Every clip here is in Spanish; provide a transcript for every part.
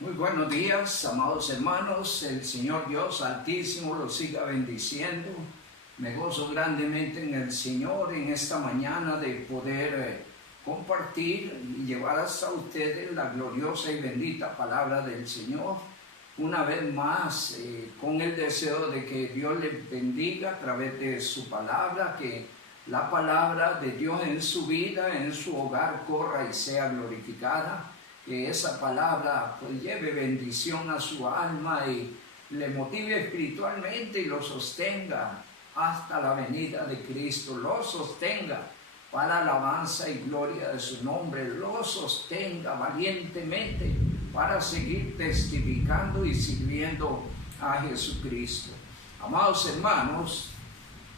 Muy buenos días, amados hermanos. El Señor Dios Altísimo los siga bendiciendo. Me gozo grandemente en el Señor en esta mañana de poder compartir y llevar hasta ustedes la gloriosa y bendita palabra del Señor. Una vez más, con el deseo de que Dios les bendiga a través de su palabra, que la palabra de Dios en su vida, en su hogar, corra y sea glorificada. Que esa palabra pues lleve bendición a su alma y le motive espiritualmente y lo sostenga hasta la venida de Cristo, lo sostenga para alabanza y gloria de su nombre, lo sostenga valientemente para seguir testificando y sirviendo a Jesucristo. Amados hermanos,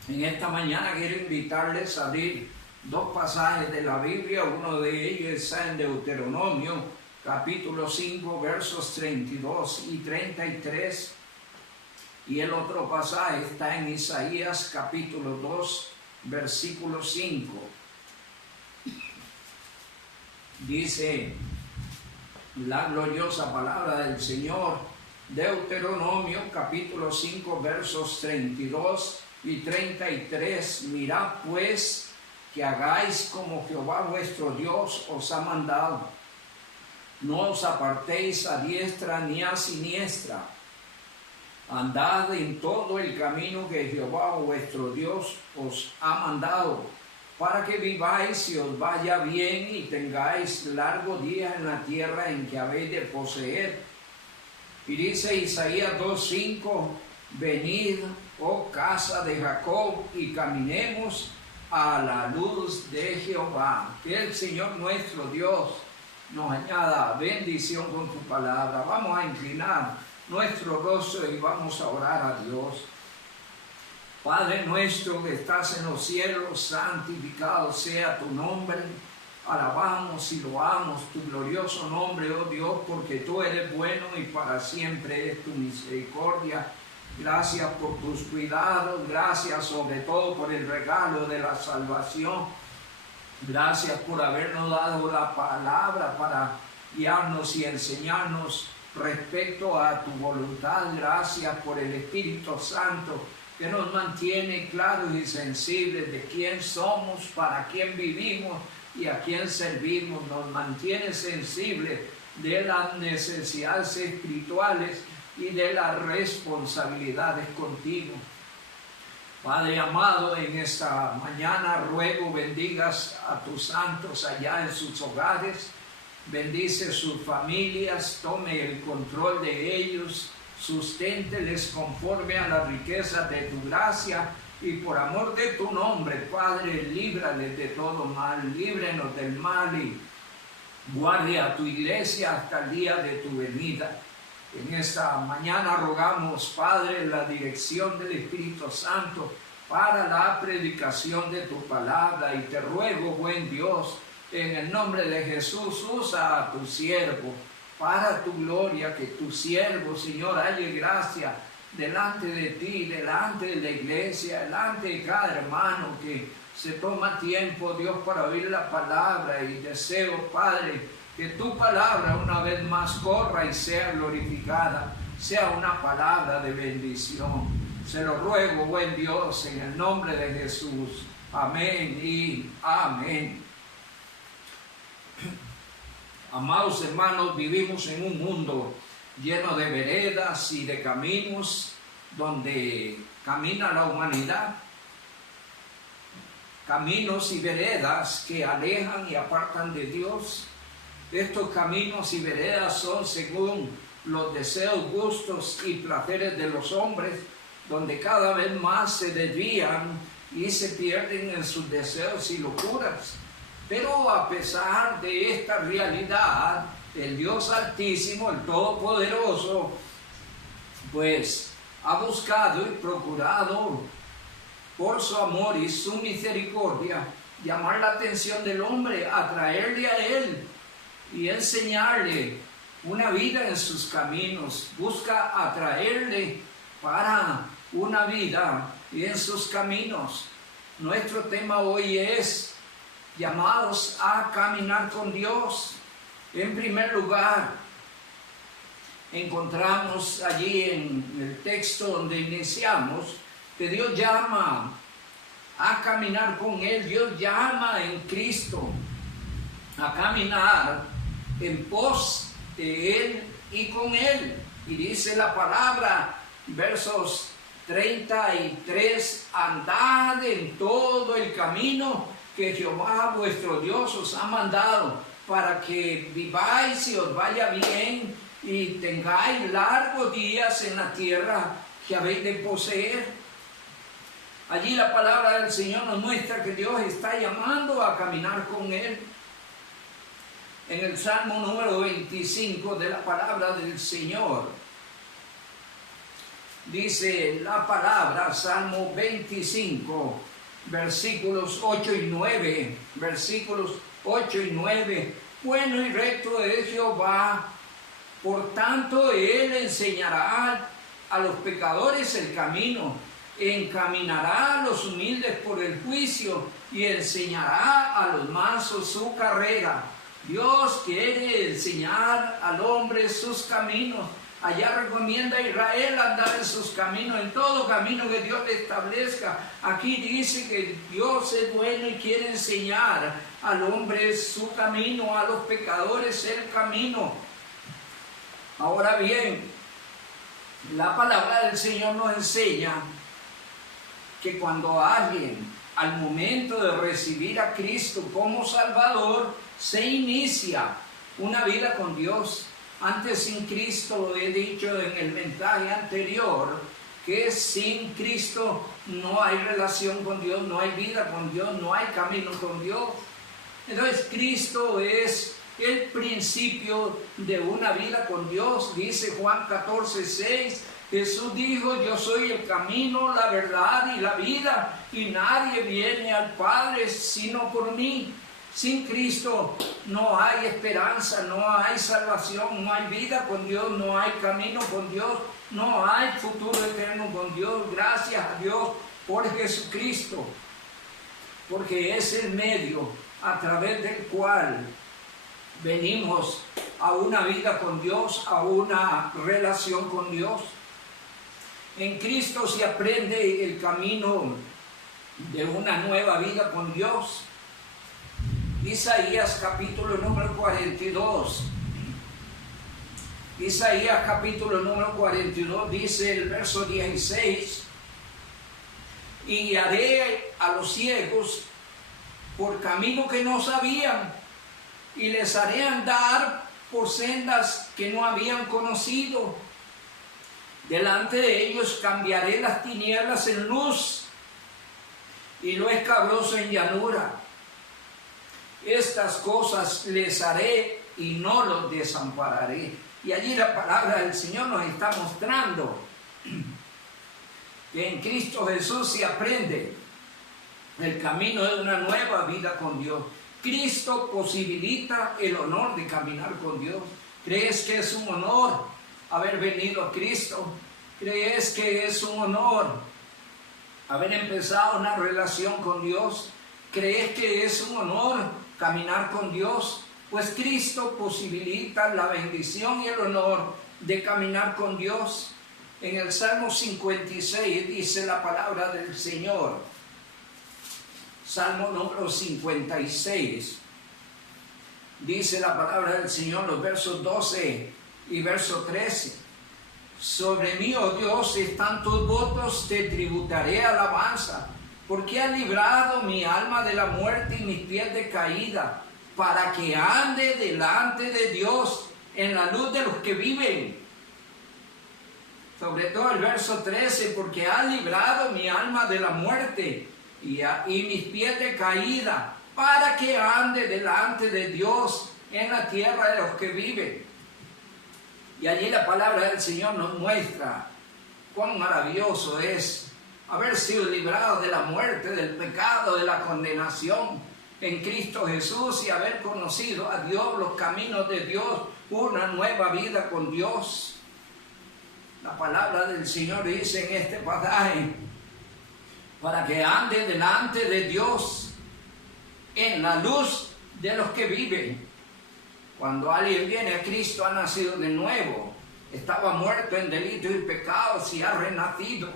en esta mañana quiero invitarles a abrir dos pasajes de la Biblia. Uno de ellos está en Deuteronomio capítulo 5 versos 32 y 33, y el otro pasaje está en Isaías capítulo 2 versículo 5. Dice la gloriosa palabra del Señor, Deuteronomio capítulo 5 versos 32 y 33. Mirad pues que hagáis como Jehová vuestro Dios os ha mandado. No os apartéis a diestra ni a siniestra. Andad en todo el camino que Jehová vuestro Dios os ha mandado, para que viváis y os vaya bien y tengáis largo día en la tierra en que habéis de poseer. Y dice Isaías 2:5, venid, oh casa de Jacob, y caminemos a la luz de Jehová. Que el Señor nuestro Dios nos añada bendición con tu palabra. Vamos a inclinar nuestro rostro y vamos a orar a Dios. Padre nuestro que estás en los cielos, santificado sea tu nombre. Alabamos y loamos tu glorioso nombre, oh Dios, porque tú eres bueno y para siempre es tu misericordia. Gracias por tus cuidados, gracias sobre todo por el regalo de la salvación. Gracias por habernos dado la palabra para guiarnos y enseñarnos respecto a tu voluntad. Gracias por el Espíritu Santo que nos mantiene claros y sensibles de quién somos, para quién vivimos y a quién servimos. Nos mantiene sensibles de las necesidades espirituales y de las responsabilidades contigo. Padre amado, en esta mañana ruego bendigas a tus santos allá en sus hogares, bendice sus familias, tome el control de ellos, susténteles conforme a las riquezas de tu gracia y por amor de tu nombre, Padre, líbrales de todo mal, líbrenos del mal y guarde a tu iglesia hasta el día de tu venida. En esta mañana rogamos, Padre, la dirección del Espíritu Santo para la predicación de tu palabra. Y te ruego, buen Dios, en el nombre de Jesús, usa a tu siervo para tu gloria, que tu siervo, Señor, halle gracia delante de ti, delante de la iglesia, delante de cada hermano que se toma tiempo, Dios, para oír la palabra. Y deseo, Padre, que tu palabra una vez más corra y sea glorificada, sea una palabra de bendición. Se lo ruego, buen Dios, en el nombre de Jesús. Amén y amén. Amados hermanos, vivimos en un mundo lleno de veredas y de caminos donde camina la humanidad. Caminos y veredas que alejan y apartan de Dios. Estos caminos y veredas son según los deseos, gustos y placeres de los hombres, donde cada vez más se desvían y se pierden en sus deseos y locuras. Pero a pesar de esta realidad, el Dios Altísimo, el Todopoderoso, pues ha buscado y procurado por su amor y su misericordia llamar la atención del hombre, atraerle a él y enseñarle una vida en sus caminos. Busca atraerle para una vida en sus caminos. Nuestro tema hoy es llamados a caminar con Dios. En primer lugar, encontramos allí en el texto donde iniciamos que Dios llama a caminar con Él. Dios llama en Cristo a caminar en pos de Él y con Él. Y dice la palabra, versos 33, andad en todo el camino que Jehová vuestro Dios os ha mandado, para que viváis y os vaya bien y tengáis largos días en la tierra que habéis de poseer. Allí la palabra del Señor nos muestra que Dios está llamando a caminar con Él. En el Salmo número 25 de la palabra del Señor, dice la palabra, Salmo 25, versículos 8 y 9, versículos 8 y 9, bueno y recto es Jehová, por tanto Él enseñará a los pecadores el camino, encaminará a los humildes por el juicio y enseñará a los mansos su carrera. Dios quiere enseñar al hombre sus caminos. Allá recomienda a Israel andar en sus caminos, en todo camino que Dios le establezca. Aquí dice que Dios es bueno y quiere enseñar al hombre su camino, a los pecadores el camino. Ahora bien, la palabra del Señor nos enseña que cuando alguien, al momento de recibir a Cristo como Salvador, se inicia una vida con Dios. Antes sin Cristo, lo he dicho en el mensaje anterior, que sin Cristo no hay relación con Dios, no hay vida con Dios, no hay camino con Dios. Entonces Cristo es el principio de una vida con Dios. Dice Juan 14:6, Jesús dijo, yo soy el camino, la verdad y la vida, y nadie viene al Padre sino por mí. Sin Cristo no hay esperanza, no hay salvación, no hay vida con Dios, no hay camino con Dios, no hay futuro eterno con Dios. Gracias a Dios por Jesucristo, porque es el medio a través del cual venimos a una vida con Dios, a una relación con Dios. En Cristo se aprende el camino de una nueva vida con Dios. Isaías capítulo número 42. Isaías capítulo número 42 dice el verso 16, y guiaré a los ciegos por camino que no sabían, y les haré andar por sendas que no habían conocido. Delante de ellos cambiaré las tinieblas en luz y lo escabroso en llanura. Estas cosas les haré y no los desampararé. Y allí la palabra del Señor nos está mostrando que en Cristo Jesús se aprende el camino de una nueva vida con Dios. Cristo posibilita el honor de caminar con Dios. ¿Crees que es un honor haber venido a Cristo? ¿Crees que es un honor haber empezado una relación con Dios? ¿Crees que es un honor caminar con Dios? Pues Cristo posibilita la bendición y el honor de caminar con Dios. En el Salmo 56 dice la palabra del Señor. Salmo número 56. Dice la palabra del Señor, los versos 12 y verso 13. Sobre mí, oh Dios, están tus votos, te tributaré alabanza, porque has librado mi alma de la muerte y mis pies de caída, para que ande delante de Dios en la luz de los que viven. Sobre todo el verso 13, porque has librado mi alma de la muerte y mis pies de caída, para que ande delante de Dios en la tierra de los que viven. Y allí la palabra del Señor nos muestra cuán maravilloso es haber sido librado de la muerte, del pecado, de la condenación en Cristo Jesús, y haber conocido a Dios, los caminos de Dios, una nueva vida con Dios. La palabra del Señor dice en este pasaje, para que ande delante de Dios en la luz de los que viven. Cuando alguien viene a Cristo, ha nacido de nuevo, estaba muerto en delitos y pecados y ha renacido.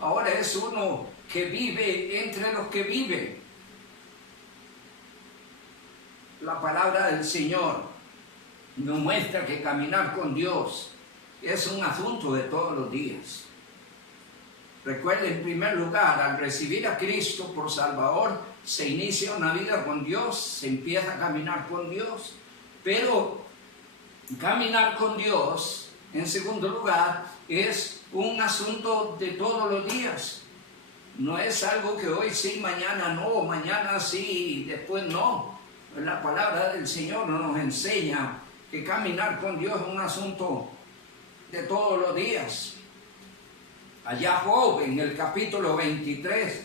Ahora es uno que vive entre los que viven. La palabra del Señor nos muestra que caminar con Dios es un asunto de todos los días. Recuerde, en primer lugar, al recibir a Cristo por Salvador, se inicia una vida con Dios, se empieza a caminar con Dios. Pero caminar con Dios, en segundo lugar, es un asunto de todos los días. No es algo que hoy sí, mañana no, mañana sí, después no. La palabra del Señor nos enseña que caminar con Dios es un asunto de todos los días. Allá Job, en el capítulo 23,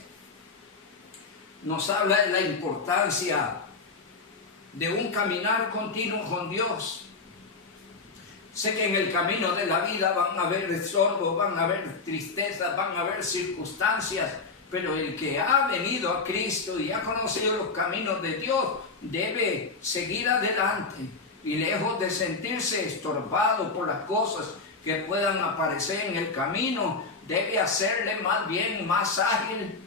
nos habla de la importancia de un caminar continuo con Dios. Sé que en el camino de la vida van a haber estorbos, van a haber tristezas, van a haber circunstancias, pero el que ha venido a Cristo y ha conocido los caminos de Dios debe seguir adelante y lejos de sentirse estorbado por las cosas que puedan aparecer en el camino, debe hacerle más bien más ágil,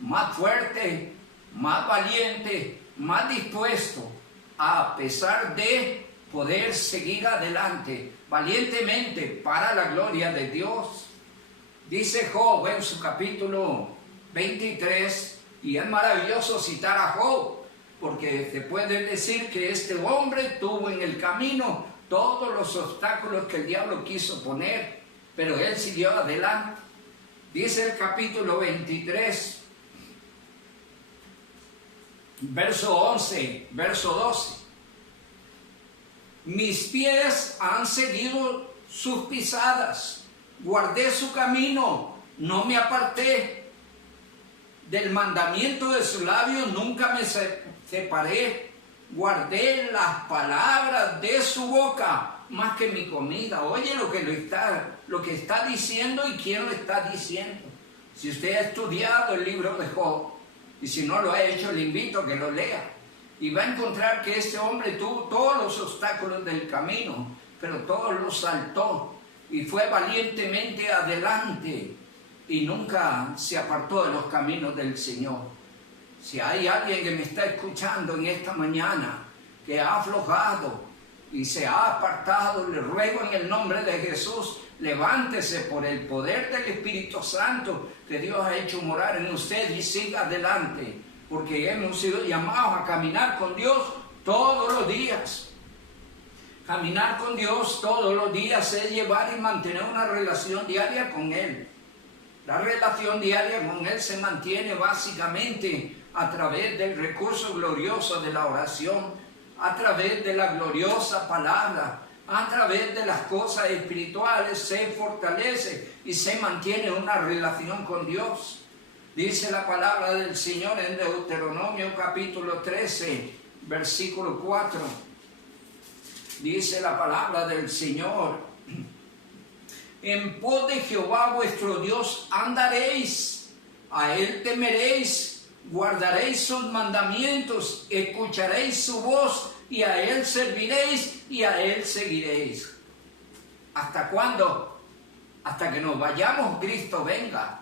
más fuerte, más valiente, más dispuesto, a pesar de poder seguir adelante valientemente para la gloria de Dios. Dice Job en su capítulo 23, y es maravilloso citar a Job, porque se puede decir que este hombre tuvo en el camino todos los obstáculos que el diablo quiso poner, pero él siguió adelante. Dice el capítulo 23, verso 11, verso 12. Mis pies han seguido sus pisadas, guardé su camino, no me aparté. Del mandamiento de sus labios nunca me separé. Guardé las palabras de su boca más que mi comida. Oye lo que está diciendo y quién lo está diciendo. Si usted ha estudiado el libro de Job, y si no lo ha hecho, le invito a que lo lea. Y va a encontrar que este hombre tuvo todos los obstáculos del camino, pero todos los saltó y fue valientemente adelante y nunca se apartó de los caminos del Señor. Si hay alguien que me está escuchando en esta mañana que ha aflojado y se ha apartado, le ruego en el nombre de Jesús, levántese por el poder del Espíritu Santo que Dios ha hecho morar en usted y siga adelante, porque hemos sido llamados a caminar con Dios todos los días. Caminar con Dios todos los días es llevar y mantener una relación diaria con Él. La relación diaria con Él se mantiene básicamente a través del recurso glorioso de la oración, a través de la gloriosa palabra, a través de las cosas espirituales se fortalece y se mantiene una relación con Dios. Dice la palabra del Señor en Deuteronomio capítulo 13, versículo 4. Dice la palabra del Señor: en pos de Jehová vuestro Dios andaréis, a Él temeréis, guardaréis sus mandamientos, escucharéis su voz y a Él serviréis y a Él seguiréis. ¿Hasta cuándo? Hasta que nos vayamos, Cristo venga.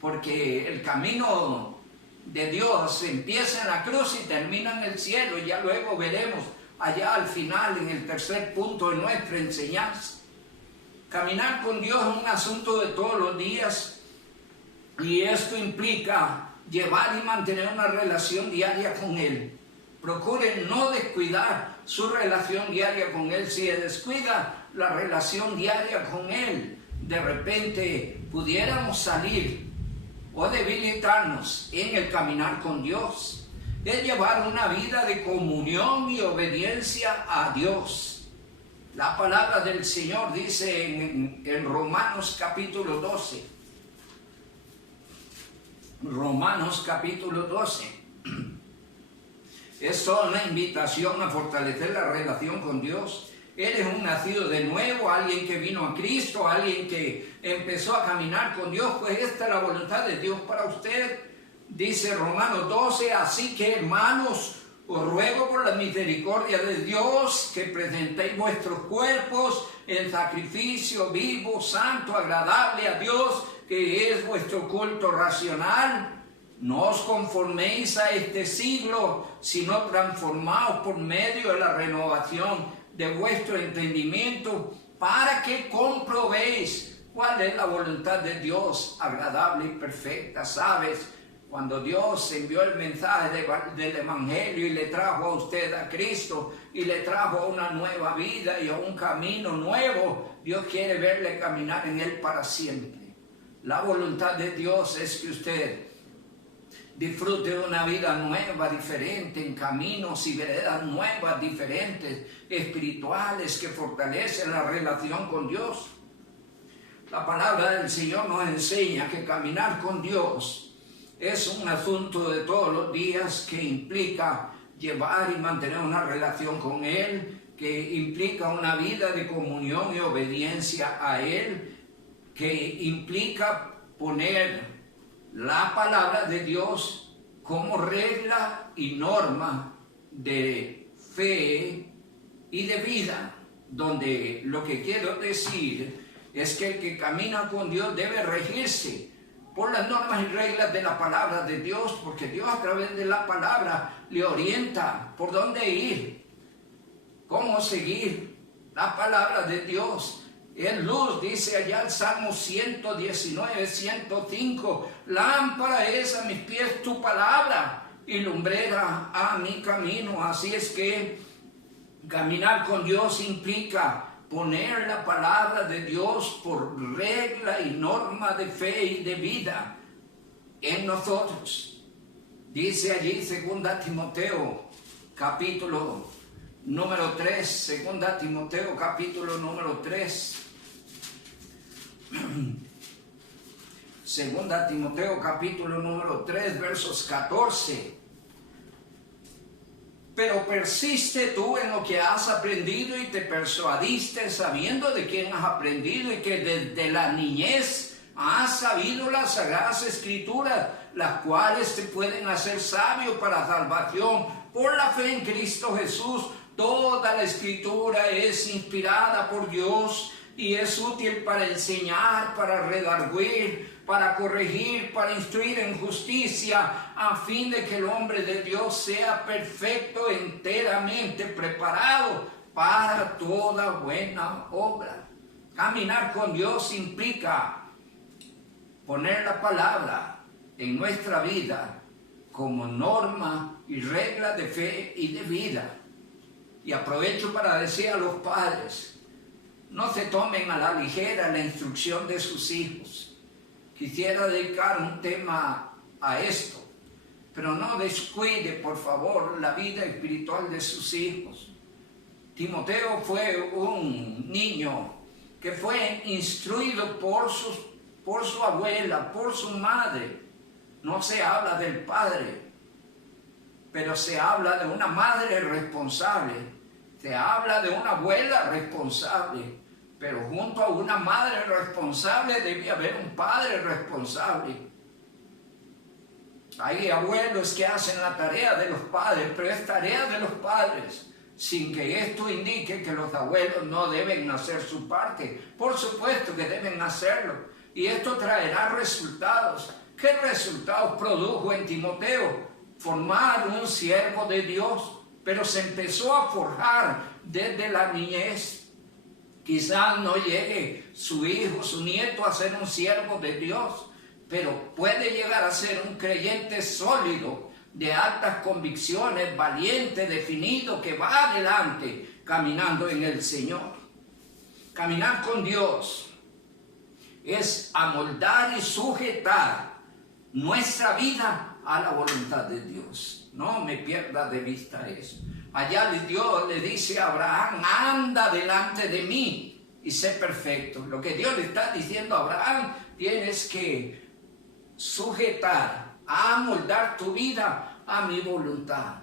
Porque el camino de Dios empieza en la cruz y termina en el cielo, y ya luego veremos allá al final, en el tercer punto de nuestra enseñanza. Caminar con Dios es un asunto de todos los días, y esto implica llevar y mantener una relación diaria con Él. Procure no descuidar su relación diaria con Él. Si descuida la relación diaria con Él, de repente pudiéramos salir o debilitarnos en el caminar con Dios. Es llevar una vida de comunión y obediencia a Dios. La palabra del Señor dice en Romanos capítulo 12. Romanos capítulo 12. Es toda una invitación a fortalecer la relación con Dios. Eres un nacido de nuevo, alguien que vino a Cristo, alguien que empezó a caminar con Dios, pues esta es la voluntad de Dios para usted. Dice Romanos 12, así que hermanos, Os ruego por la misericordia de Dios que presentéis vuestros cuerpos en sacrificio vivo, santo, agradable a Dios, que es vuestro culto racional. No os conforméis a este siglo, sino transformaos por medio de la renovación de vuestro entendimiento, para que comprobéis cuál es la voluntad de Dios, agradable y perfecta. ¿Sabes? Cuando Dios envió el mensaje del Evangelio y le trajo a usted a Cristo y le trajo a una nueva vida y a un camino nuevo, Dios quiere verle caminar en Él para siempre. La voluntad de Dios es que usted disfrute de una vida nueva, diferente, en caminos y veredas nuevas, diferentes, espirituales, que fortalecen la relación con Dios. La palabra del Señor nos enseña que caminar con Dios es un asunto de todos los días, que implica llevar y mantener una relación con Él, que implica una vida de comunión y obediencia a Él, que implica poner la palabra de Dios como regla y norma de fe y de vida, donde lo que quiero decir es que el que camina con Dios debe regirse por las normas y reglas de la palabra de Dios, porque Dios a través de la palabra le orienta por dónde ir, cómo seguir. La palabra de Dios es luz, dice allá el Salmo 119, 105, lámpara es a mis pies tu palabra y lumbrera a mi camino. Así es que caminar con Dios implica poner la palabra de Dios por regla y norma de fe y de vida en nosotros. Dice allí 2 Timoteo capítulo número 3, 2 Timoteo capítulo número 3. 2 Timoteo capítulo número 3, versos 14. Pero persiste tú en lo que has aprendido y te persuadiste, sabiendo de quién has aprendido y que desde la niñez has sabido las sagradas escrituras, las cuales te pueden hacer sabio para salvación por la fe en Cristo Jesús. Toda la escritura es inspirada por Dios y es útil para enseñar, para redarguir, para corregir, para instruir en justicia, a fin de que el hombre de Dios sea perfecto, enteramente preparado para toda buena obra. Caminar con Dios implica poner la palabra en nuestra vida como norma y regla de fe y de vida. Y aprovecho para decir a los padres, no se tomen a la ligera la instrucción de sus hijos. Quisiera dedicar un tema a esto, pero no descuide, por favor, la vida espiritual de sus hijos. Timoteo fue un niño que fue instruido por su abuela, por su madre. No se habla del padre, pero se habla de una madre responsable, se habla de una abuela responsable. Pero junto a una madre responsable debe haber un padre responsable. Hay abuelos que hacen la tarea de los padres, pero es tarea de los padres, sin que esto indique que los abuelos no deben hacer su parte. Por supuesto que deben hacerlo, y esto traerá resultados. ¿Qué resultados produjo en Timoteo? Formar un siervo de Dios, pero se empezó a forjar desde la niñez. Quizás no llegue su hijo, su nieto a ser un siervo de Dios, pero puede llegar a ser un creyente sólido, de altas convicciones, valiente, definido, que va adelante caminando en el Señor. Caminar con Dios es amoldar y sujetar nuestra vida a la voluntad de Dios. No me pierda de vista eso. Allá Dios le dice a Abraham, anda delante de mí y sé perfecto. Lo que Dios le está diciendo a Abraham, tienes que sujetar, amoldar tu vida a mi voluntad.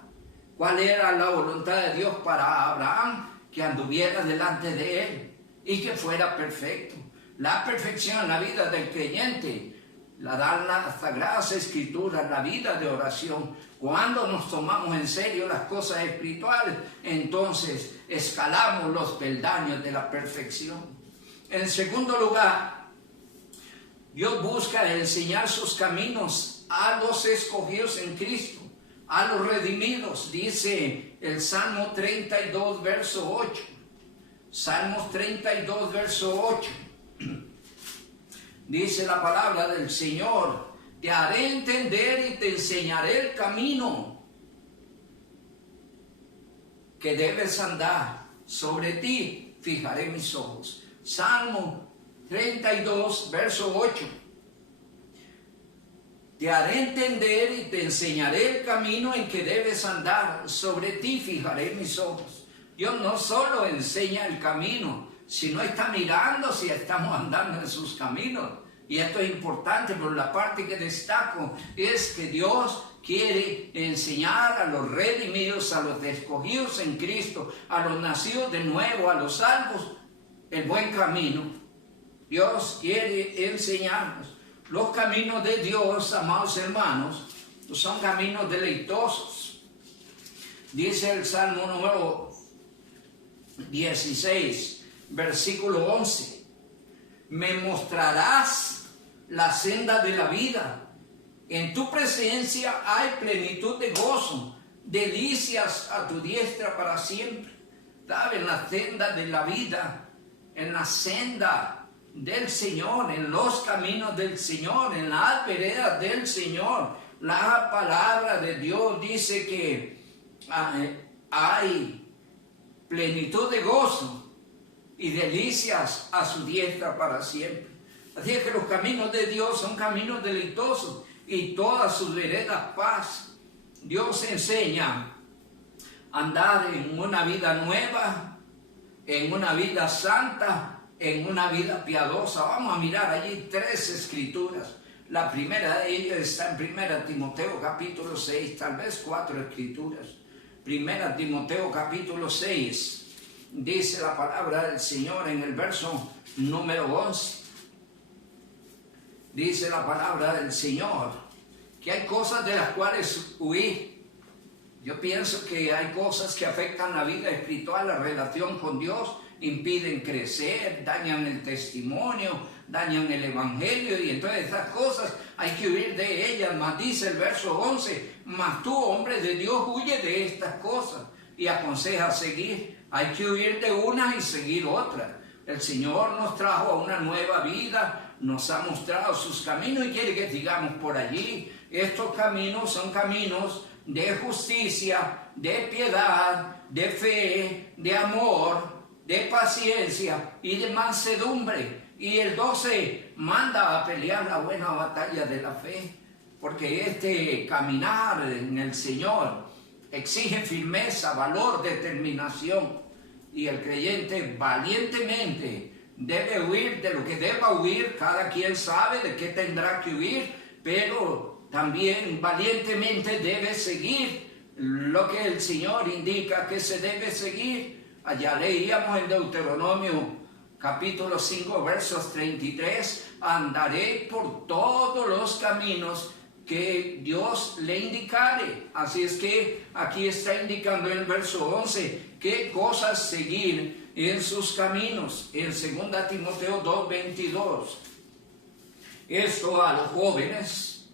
¿Cuál era la voluntad de Dios para Abraham? Que anduviera delante de él y que fuera perfecto. La perfección en la vida del creyente la dan las Sagradas Escrituras, la vida de oración. Cuando nos tomamos en serio las cosas espirituales, entonces escalamos los peldaños de la perfección. En segundo lugar, Dios busca enseñar sus caminos a los escogidos en Cristo, a los redimidos. Dice el Salmo 32, verso 8. Salmos 32, verso 8. Dice la palabra del Señor: te haré entender y te enseñaré el camino que debes andar. Sobre ti fijaré mis ojos. Salmo 32, verso 8. Te haré entender y te enseñaré el camino en que debes andar. Sobre ti fijaré mis ojos. Dios no solo enseña el camino, sino está mirando si estamos andando en sus caminos. Y esto es importante, pero la parte que destaco es que Dios quiere enseñar a los redimidos, a los escogidos en Cristo, a los nacidos de nuevo, a los salvos, el buen camino. Dios quiere enseñarnos. Los caminos de Dios, amados hermanos, son caminos deleitosos. Dice el Salmo número 16, versículo 11. Me mostrarás la senda de la vida. En tu presencia hay plenitud de gozo, delicias a tu diestra para siempre. ¿Sabe? En la senda de la vida, en la senda del Señor, en los caminos del Señor, en las veredas del Señor. La palabra de Dios dice que hay plenitud de gozo y delicias a su diestra para siempre. Así es que los caminos de Dios son caminos deleitosos y todas sus veredas paz. Dios enseña a andar en una vida nueva, en una vida santa, en una vida piadosa. Vamos a mirar allí 3 escrituras. La primera de ellas está en 1 Timoteo capítulo 6, tal vez 4 escrituras. 1 Timoteo capítulo 6. Dice la palabra del Señor en el verso número 11. Dice la palabra del Señor que hay cosas de las cuales huir. Yo pienso que hay cosas que afectan la vida espiritual, la relación con Dios, impiden crecer, dañan el testimonio, dañan el evangelio, y entonces estas cosas hay que huir de ellas. Mas dice el verso 11, mas tú, hombre de Dios, huye de estas cosas y aconseja seguir. Hay que huir de una y seguir otra. El Señor nos trajo a una nueva vida, nos ha mostrado sus caminos y quiere que sigamos por allí. Estos caminos son caminos de justicia, de piedad, de fe, de amor, de paciencia y de mansedumbre. Y el 12 manda a pelear la buena batalla de la fe, porque este caminar en el Señor exige firmeza, valor, determinación. Y el creyente valientemente debe huir de lo que deba huir. Cada quien sabe de qué tendrá que huir, pero también valientemente debe seguir lo que el Señor indica que se debe seguir. Allá leíamos en Deuteronomio capítulo 5 versos 33, andaré por todos los caminos que Dios le indicare. Así es que aquí está indicando en el verso 11 qué cosas seguir en sus caminos. En 2 Timoteo 2:22. Esto a los jóvenes,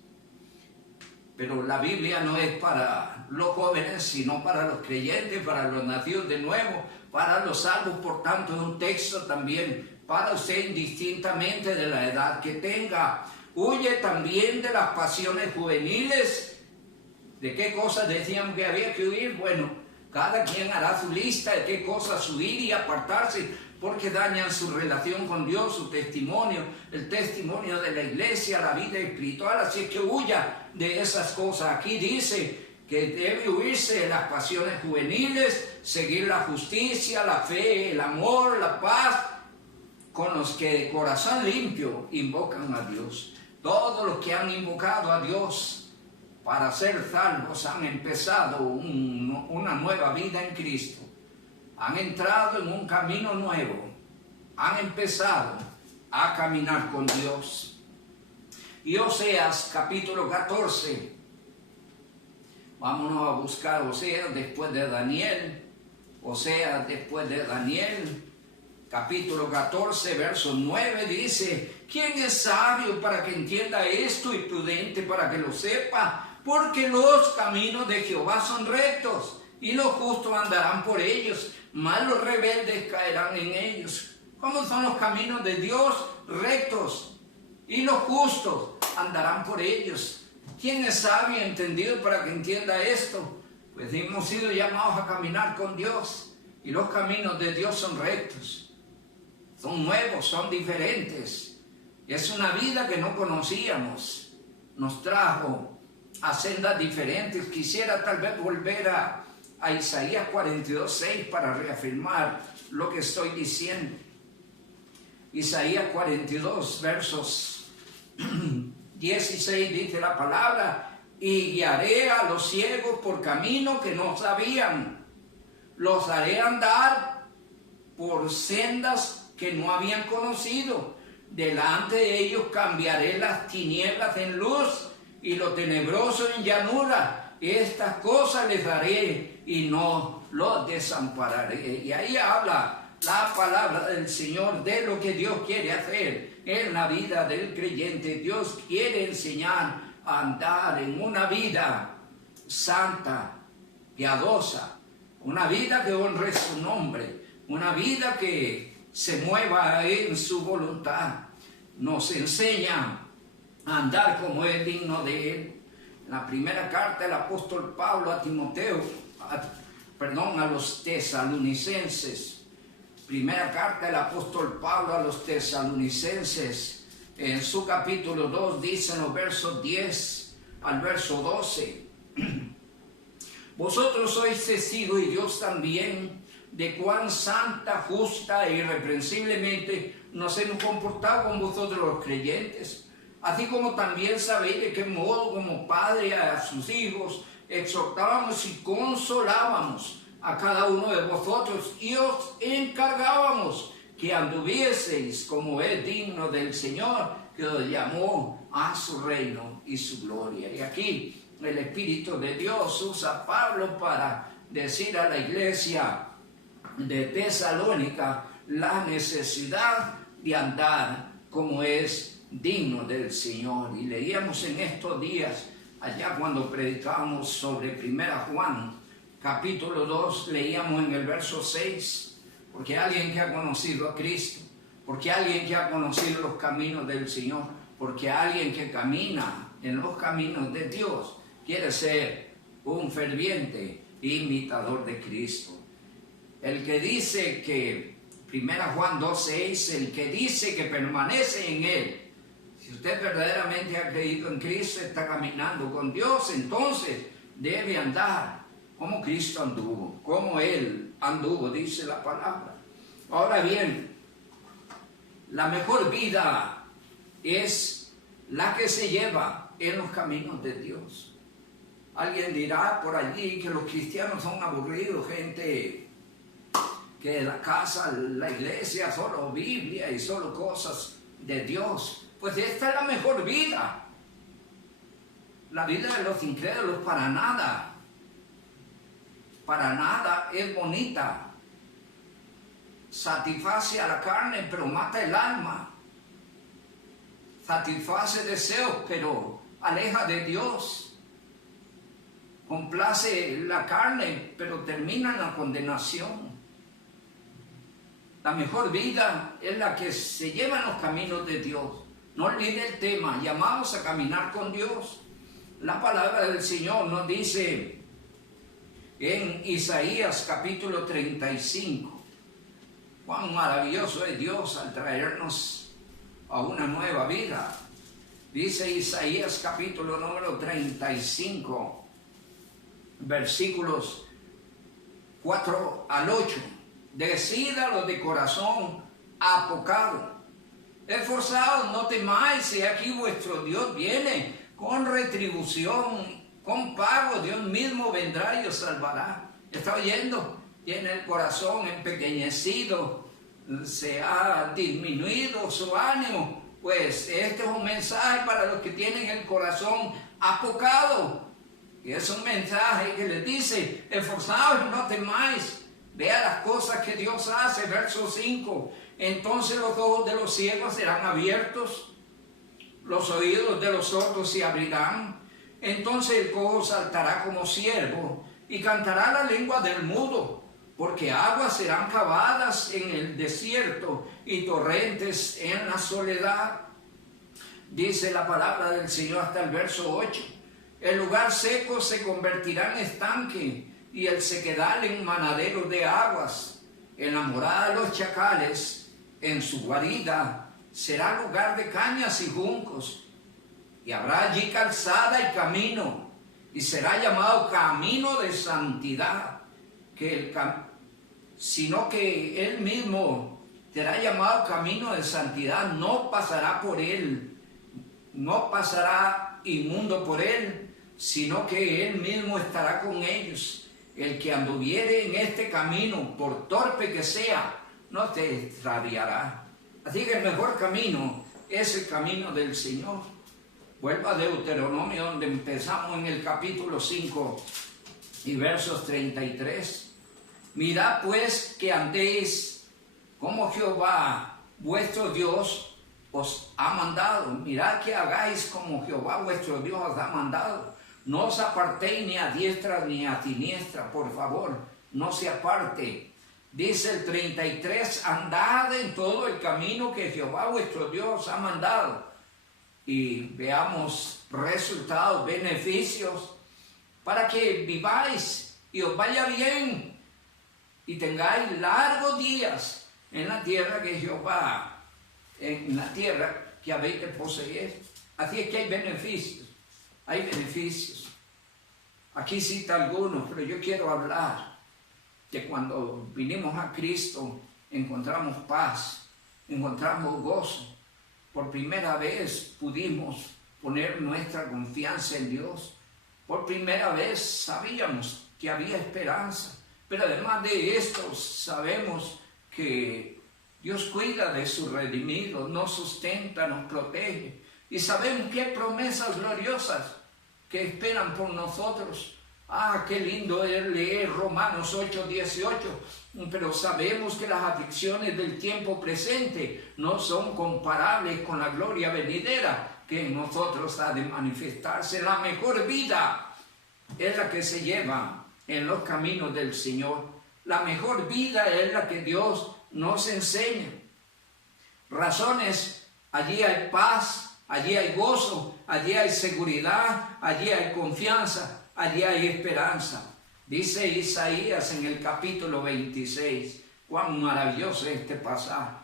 pero la Biblia no es para los jóvenes, sino para los creyentes, para los nacidos de nuevo, para los salvos. Por tanto, es un texto también para usted, indistintamente de la edad que tenga. Huye también de las pasiones juveniles. ¿De qué cosas decíamos que había que huir? Bueno, cada quien hará su lista de qué cosas huir y apartarse, porque dañan su relación con Dios, su testimonio, el testimonio de la iglesia, la vida espiritual. Así que huya de esas cosas. Aquí dice que debe huirse de las pasiones juveniles, seguir la justicia, la fe, el amor, la paz, con los que de corazón limpio invocan a Dios. Todos los que han invocado a Dios para ser salvos han empezado una nueva vida en Cristo. Han entrado en un camino nuevo. Han empezado a caminar con Dios. Y Oseas capítulo 14, Vámonos a buscar Oseas después de Daniel. Oseas después de Daniel. Capítulo 14, verso 9 dice: ¿Quién es sabio para que entienda esto y prudente para que lo sepa? Porque los caminos de Jehová son rectos, y los justos andarán por ellos, mas los rebeldes caerán en ellos. ¿Cómo son los caminos de Dios? Rectos, y los justos andarán por ellos. ¿Quién es sabio y entendido para que entienda esto? Pues hemos sido llamados a caminar con Dios, y los caminos de Dios son rectos. Son nuevos, son diferentes. Es una vida que no conocíamos. Nos trajo a sendas diferentes. Quisiera tal vez volver a Isaías 42:6 para reafirmar lo que estoy diciendo. Isaías 42, versos 16 dice la palabra: y guiaré a los ciegos por camino que no sabían. Los haré andar por sendas que no habían conocido. Delante de ellos cambiaré las tinieblas en luz y lo tenebroso en llanura. Estas cosas les daré y no los desampararé. Y ahí habla la palabra del Señor de lo que Dios quiere hacer en la vida del creyente. Dios quiere enseñar a andar en una vida santa, piadosa, una vida que honre su nombre, una vida que se mueva en su voluntad. Nos enseña a andar como es digno de Él. En la primera carta del apóstol Pablo a los tesalonicenses. Primera carta del apóstol Pablo a los tesalonicenses. En su capítulo 2 dice en los versos 10 al verso 12. Vosotros sois testigos y Dios también de cuán santa, justa e irreprensiblemente nos hemos comportado con vosotros los creyentes, así como también sabéis de qué modo como padre a sus hijos exhortábamos y consolábamos a cada uno de vosotros y os encargábamos que anduvieseis como es digno del Señor, que os llamó a su reino y su gloria. Y aquí el Espíritu de Dios usa a Pablo para decir a la iglesia de Tesalónica la necesidad de andar como es digno del Señor. Y leíamos en estos días, allá cuando predicábamos sobre 1 Juan, capítulo 2, leíamos en el verso 6, porque alguien que ha conocido a Cristo, porque alguien que ha conocido los caminos del Señor, porque alguien que camina en los caminos de Dios, quiere ser un ferviente imitador de Cristo. El que dice que, 1 Juan 2:6, el que dice que permanece en Él, si usted verdaderamente ha creído en Cristo, está caminando con Dios, entonces debe andar como Cristo anduvo, como Él anduvo, dice la palabra. Ahora bien, la mejor vida es la que se lleva en los caminos de Dios. Alguien dirá por allí que los cristianos son aburridos, gente que la casa, la iglesia, solo Biblia y solo cosas de Dios. Pues esta es la mejor vida. La vida de los incrédulos para nada es bonita. Satisface a la carne, pero mata el alma. Satisface deseos, pero aleja de Dios. Complace la carne, pero termina en la condenación. La mejor vida es la que se lleva en los caminos de Dios. No olvide el tema, llamados a caminar con Dios. La palabra del Señor nos dice en Isaías capítulo 35, cuán maravilloso es Dios al traernos a una nueva vida. Dice Isaías capítulo número 35, versículos 4 al 8. Decida los de corazón apocado, esforzados, no temáis, he aquí vuestro Dios viene con retribución, con pago. Dios mismo vendrá y os salvará. ¿Está oyendo? Tiene el corazón empequeñecido, se ha disminuido su ánimo. Pues este es un mensaje para los que tienen el corazón apocado. Y es un mensaje que les dice, esforzaos y no temáis. Vea las cosas que Dios hace, verso 5. Entonces los ojos de los ciegos serán abiertos, los oídos de los sordos se abrirán. Entonces el cojo saltará como ciervo y cantará la lengua del mudo, porque aguas serán cavadas en el desierto y torrentes en la soledad. Dice la palabra del Señor hasta el verso 8. El lugar seco se convertirá en estanque y el sequedal en manadero de aguas. En la morada de los chacales, en su guarida, será lugar de cañas y juncos. Y habrá allí calzada y camino, y será llamado camino de santidad, sino que él mismo será llamado camino de santidad, no pasará por él, no pasará inmundo por él, sino que él mismo estará con ellos. El que anduviere en este camino, por torpe que sea, no te extraviará. Así que el mejor camino es el camino del Señor. Vuelva a Deuteronomio, donde empezamos en el capítulo 5 y versos 33. Mirad pues que andéis como Jehová vuestro Dios os ha mandado. Mirad que hagáis como Jehová vuestro Dios os ha mandado. No os apartéis ni a diestra ni a siniestra, por favor, no se aparte. Dice el 33, andad en todo el camino que Jehová vuestro Dios os ha mandado. Y veamos resultados, beneficios, para que viváis y os vaya bien y tengáis largos días en la tierra que Jehová, en la tierra que habéis de poseer. Así es que hay beneficios, hay beneficios. Aquí cita algunos, pero yo quiero hablar que cuando vinimos a Cristo encontramos paz, encontramos gozo. Por primera vez pudimos poner nuestra confianza en Dios. Por primera vez sabíamos que había esperanza. Pero además de esto sabemos que Dios cuida de sus redimidos, nos sustenta, nos protege. Y sabemos que hay promesas gloriosas que esperan por nosotros. Ah, qué lindo es leer Romanos 8:18, pero sabemos que las aflicciones del tiempo presente no son comparables con la gloria venidera que en nosotros ha de manifestarse. La mejor vida es la que se lleva en los caminos del Señor. La mejor vida es la que Dios nos enseña. Razones, allí hay paz, allí hay gozo, allí hay seguridad, allí hay confianza. Allí hay esperanza. Dice Isaías en el capítulo 26. Cuán maravilloso es este pasaje.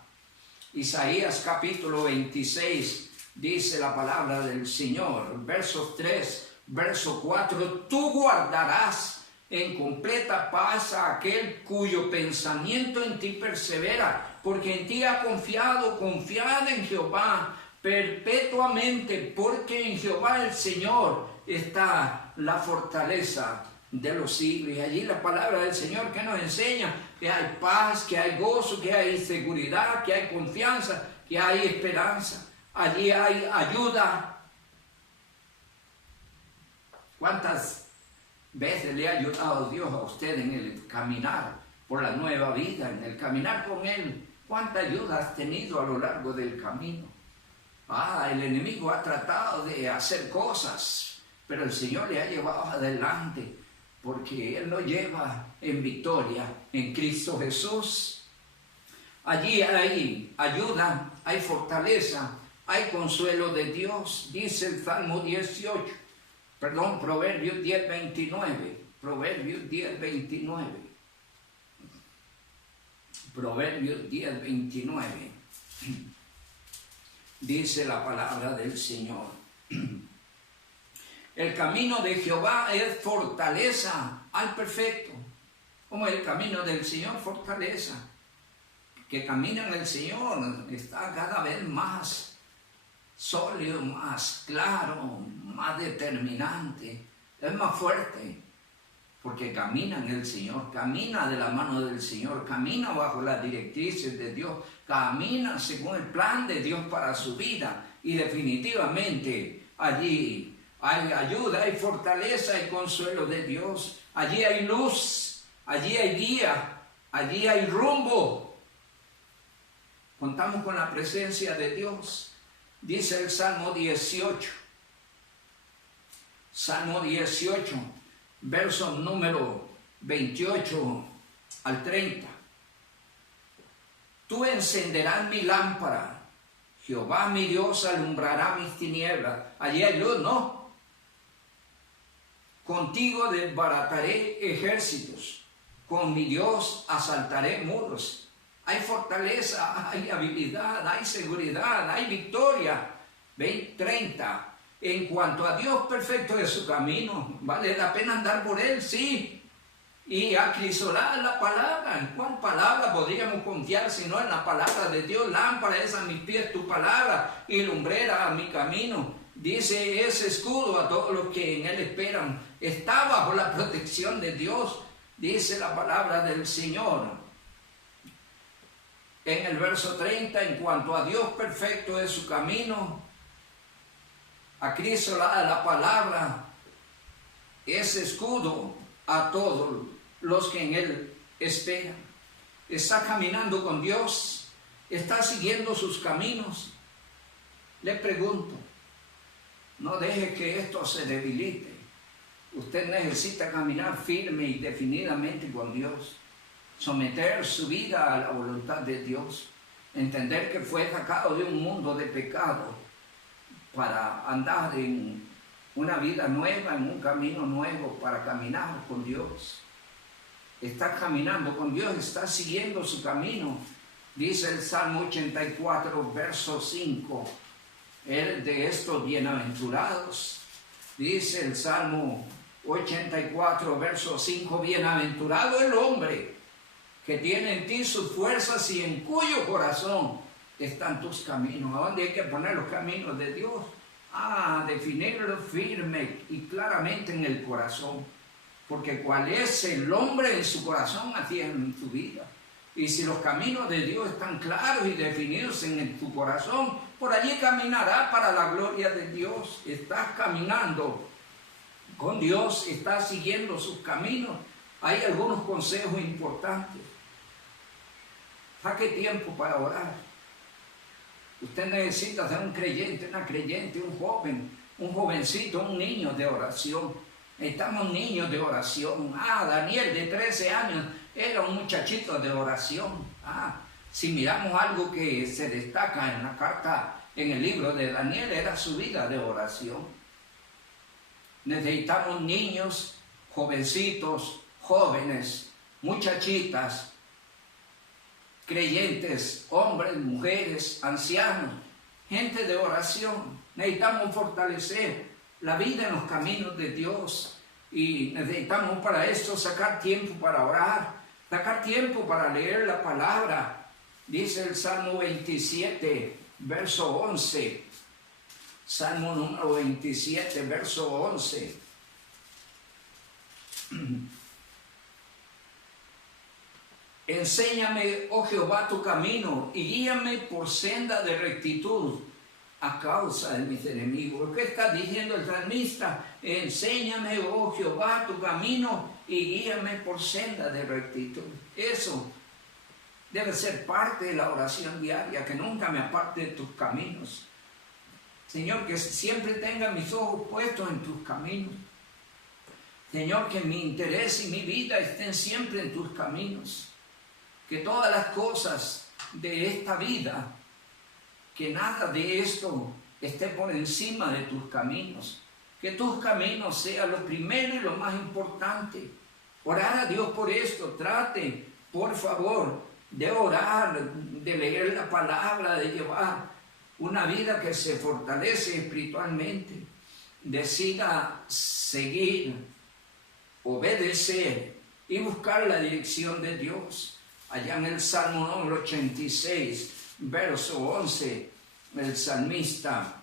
Isaías capítulo 26 dice la palabra del Señor. Versos 3, verso 4. Tú guardarás en completa paz a aquel cuyo pensamiento en ti persevera, porque en ti ha confiado. Confiad en Jehová perpetuamente, porque en Jehová el Señor está la fortaleza de los siglos. Y allí la palabra del Señor que nos enseña que hay paz, que hay gozo, que hay seguridad, que hay confianza, que hay esperanza. Allí hay ayuda. ¿Cuántas veces le ha ayudado Dios a usted en el caminar por la nueva vida, en el caminar con Él? ¿Cuánta ayuda has tenido a lo largo del camino? El enemigo ha tratado de hacer cosas, pero el Señor le ha llevado adelante, porque Él lo lleva en victoria en Cristo Jesús. Allí hay ayuda, hay fortaleza, hay consuelo de Dios. Dice el Salmo 18, Proverbios 10:29. Proverbios 10:29. Proverbios 10:29. Dice la palabra del Señor. El camino de Jehová es fortaleza al perfecto. Como el camino del Señor, fortaleza. Que camina en el Señor está cada vez más sólido, más claro, más determinante. Es más fuerte. Porque camina en el Señor, camina de la mano del Señor, camina bajo las directrices de Dios, camina según el plan de Dios para su vida. Y definitivamente allí hay ayuda, hay fortaleza y consuelo de Dios. Allí hay luz, allí hay guía, allí hay rumbo. Contamos con la presencia de Dios. Dice el Salmo 18. Salmo 18, verso número 28 al 30. Tú encenderás mi lámpara. Jehová mi Dios alumbrará mis tinieblas. Allí hay luz, ¿no? Contigo desbarataré ejércitos. Con mi Dios asaltaré muros. Hay fortaleza, hay habilidad, hay seguridad, hay victoria. 30. En cuanto a Dios perfecto es su camino, vale la pena andar por él, sí. Y acrisolar la palabra. ¿En cuál palabra podríamos confiar si no en la palabra de Dios? Lámpara es a mis pies tu palabra y lumbrera a mi camino. Dice, ese escudo a todos los que en él esperan. Está bajo la protección de Dios, dice la palabra del Señor. En el verso 30, en cuanto a Dios perfecto es su camino, acrisolada la palabra, ese escudo a todos los que en él esperan. Está caminando con Dios, está siguiendo sus caminos. Le pregunto, no deje que esto se debilite. Usted necesita caminar firme y definidamente con Dios, someter su vida a la voluntad de Dios, entender que fue sacado de un mundo de pecado para andar en una vida nueva, en un camino nuevo, para caminar con Dios. Está caminando con Dios, está siguiendo su camino. Dice el Salmo 84, verso 5, el de estos bienaventurados. Dice el Salmo 84, verso 5, bienaventurado el hombre que tiene en ti sus fuerzas y en cuyo corazón están tus caminos. ¿A dónde hay que poner los caminos de Dios? Definirlo firme y claramente en el corazón. Porque cuál es el hombre en su corazón, así es en su vida. Y si los caminos de Dios están claros y definidos en tu corazón, por allí caminará para la gloria de Dios. Estás caminando con Dios, estás siguiendo sus caminos. Hay algunos consejos importantes. Saque tiempo para orar. Usted necesita ser un creyente, una creyente, un joven, un jovencito, un niño de oración. Necesitamos niños de oración. Daniel de 13 años era un muchachito de oración. Si miramos algo que se destaca en la carta, en el libro de Daniel, era su vida de oración. Necesitamos niños, jovencitos, jóvenes, muchachitas, creyentes, hombres, mujeres, ancianos, gente de oración. Necesitamos fortalecer la vida en los caminos de Dios y necesitamos para esto sacar tiempo para orar, sacar tiempo para leer la palabra. Dice el Salmo 27, verso 11, Salmo número 27, verso 11. Enséñame, oh Jehová, tu camino y guíame por senda de rectitud a causa de mis enemigos. ¿Qué está diciendo el salmista? Enséñame, oh Jehová, tu camino y guíame por senda de rectitud. Eso debe ser parte de la oración diaria, que nunca me aparte de tus caminos. Señor, que siempre tenga mis ojos puestos en tus caminos. Señor, que mi interés y mi vida estén siempre en tus caminos. Que todas las cosas de esta vida, que nada de esto esté por encima de tus caminos. Que tus caminos sean lo primero y lo más importante. Orar a Dios por esto. Trate, por favor, de orar, de leer la palabra, de llevar una vida que se fortalece espiritualmente. Decida seguir, obedecer y buscar la dirección de Dios. Allá en el Salmo número 86, verso 11, el salmista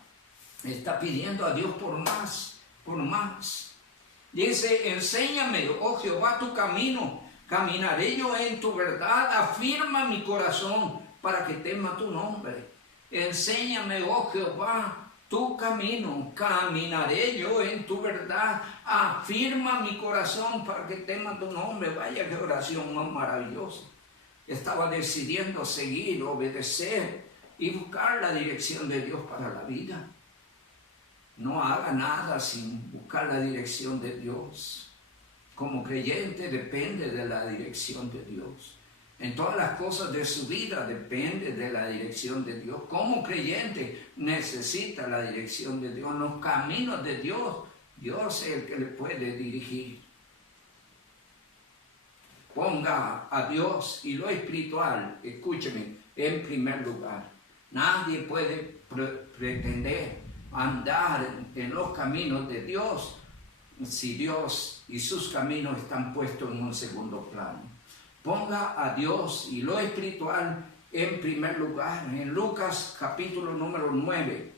está pidiendo a Dios por más, por más. Dice, enséñame, oh Jehová, tu camino, caminaré yo en tu verdad, afirma mi corazón para que tema tu nombre. Enséñame, oh Jehová, tu camino, caminaré yo en tu verdad, afirma mi corazón para que tema tu nombre. Vaya qué oración más maravillosa. Estaba decidiendo seguir, obedecer y buscar la dirección de Dios para la vida. No haga nada sin buscar la dirección de Dios. Como creyente depende de la dirección de Dios. En todas las cosas de su vida depende de la dirección de Dios. Como creyente necesita la dirección de Dios. En los caminos de Dios, Dios es el que le puede dirigir. Ponga a Dios y lo espiritual, escúcheme, en primer lugar. Nadie puede pretender andar en los caminos de Dios si Dios y sus caminos están puestos en un segundo plano. Ponga a Dios y lo espiritual en primer lugar. En Lucas capítulo número 9.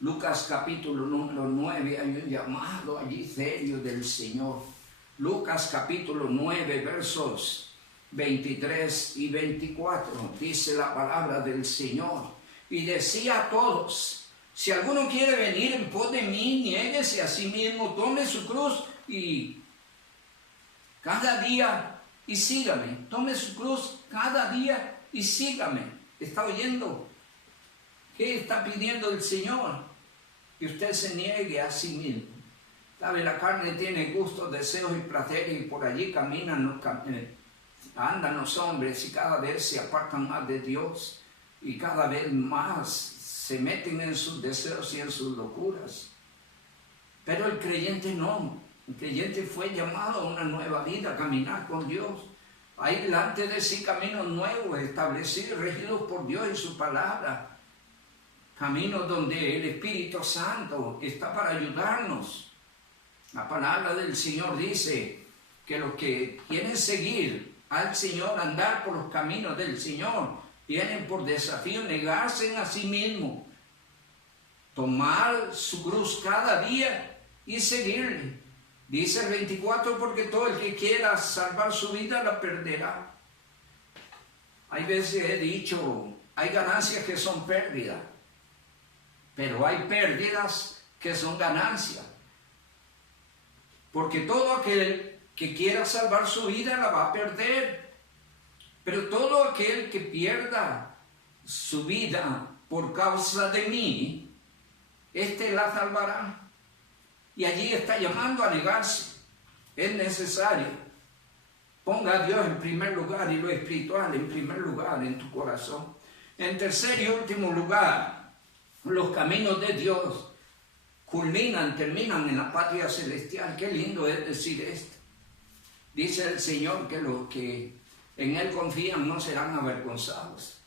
Lucas capítulo número 9 hay un llamado allí serio del Señor. Lucas capítulo 9 versos 23 y 24. Dice la palabra del Señor. Y decía a todos: si alguno quiere venir en pos de mí, niéguese a sí mismo, tome su cruz y cada día y sígame. Tome su cruz cada día y sígame. ¿Está oyendo? ¿Qué está pidiendo el Señor? Que usted se niegue a sí mismo. ¿Sabe? La carne tiene gustos, deseos y placeres y por allí andan los hombres y cada vez se apartan más de Dios y cada vez más se meten en sus deseos y en sus locuras. Pero el creyente no. El creyente fue llamado a una nueva vida, a caminar con Dios. Hay delante de sí caminos nuevos, establecidos, regidos por Dios y su palabra. Caminos donde el Espíritu Santo está para ayudarnos. La palabra del Señor dice que los que quieren seguir al Señor, andar por los caminos del Señor, tienen por desafío negarse a sí mismo, tomar su cruz cada día y seguirle. Dice el 24, porque todo el que quiera salvar su vida la perderá. Hay veces he dicho, hay ganancias que son pérdidas, pero hay pérdidas que son ganancias. Porque todo aquel que quiera salvar su vida la va a perder. Pero todo aquel que pierda su vida por causa de mí, éste la salvará. Y allí está llamando a negarse. Es necesario. Ponga a Dios en primer lugar y lo espiritual en primer lugar en tu corazón. En tercer y último lugar, los caminos de Dios terminan en la patria celestial. Qué lindo es decir esto. Dice el Señor que los que en Él confían no serán avergonzados.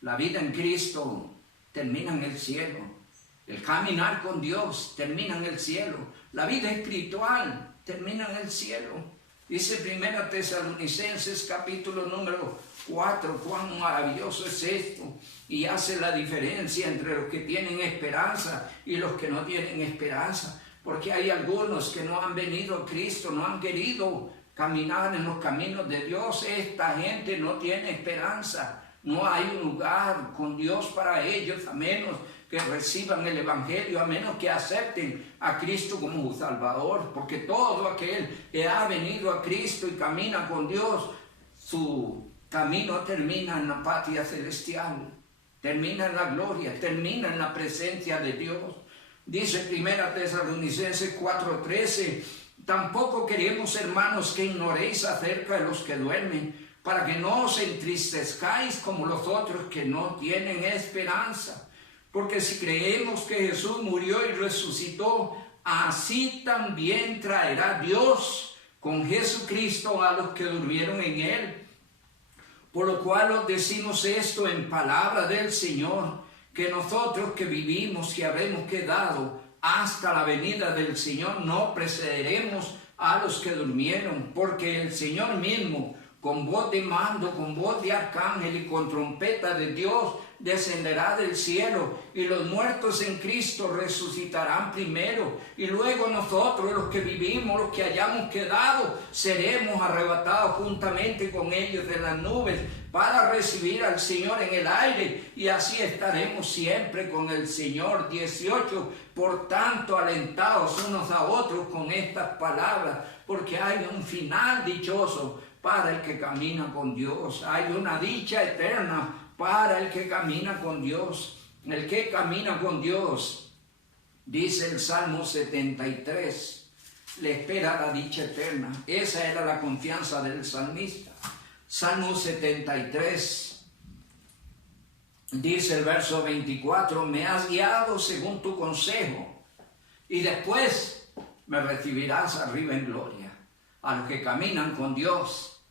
La vida en Cristo termina en el cielo. El caminar con Dios termina en el cielo. La vida espiritual termina en el cielo. Dice 1 Tesalonicenses capítulo número 4, cuán maravilloso es esto. Y hace la diferencia entre los que tienen esperanza y los que no tienen esperanza. Porque hay algunos que no han venido a Cristo, no han querido caminar en los caminos de Dios. Esta gente no tiene esperanza. No hay un lugar con Dios para ellos, a menos que reciban el Evangelio, a menos que acepten a Cristo como Salvador. Porque todo aquel que ha venido a Cristo y camina con Dios, su camino termina en la patria celestial, termina en la gloria, termina en la presencia de Dios. Dice 1 Tesalonicenses 4:13, tampoco queremos, hermanos, que ignoréis acerca de los que duermen, para que no os entristezcáis como los otros que no tienen esperanza. Porque si creemos que Jesús murió y resucitó, así también traerá Dios con Jesucristo a los que durmieron en Él. Por lo cual os decimos esto en palabra del Señor, que nosotros que vivimos y habremos quedado hasta la venida del Señor, no precederemos a los que durmieron, porque el Señor mismo, con voz de mando, con voz de arcángel y con trompeta de Dios, descenderá del cielo, y los muertos en Cristo resucitarán primero, y luego nosotros, los que vivimos, los que hayamos quedado, seremos arrebatados juntamente con ellos en las nubes para recibir al Señor en el aire, y así estaremos siempre con el Señor. 18. Por tanto, alentados unos a otros con estas palabras, porque hay un final dichoso para el que camina con Dios. Hay una dicha eterna para el que camina con Dios. El que camina con Dios, dice el Salmo 73, le espera la dicha eterna. Esa era la confianza del salmista. Salmo 73, dice el verso 24, me has guiado según tu consejo, y después me recibirás arriba en gloria. A los que caminan con Dios,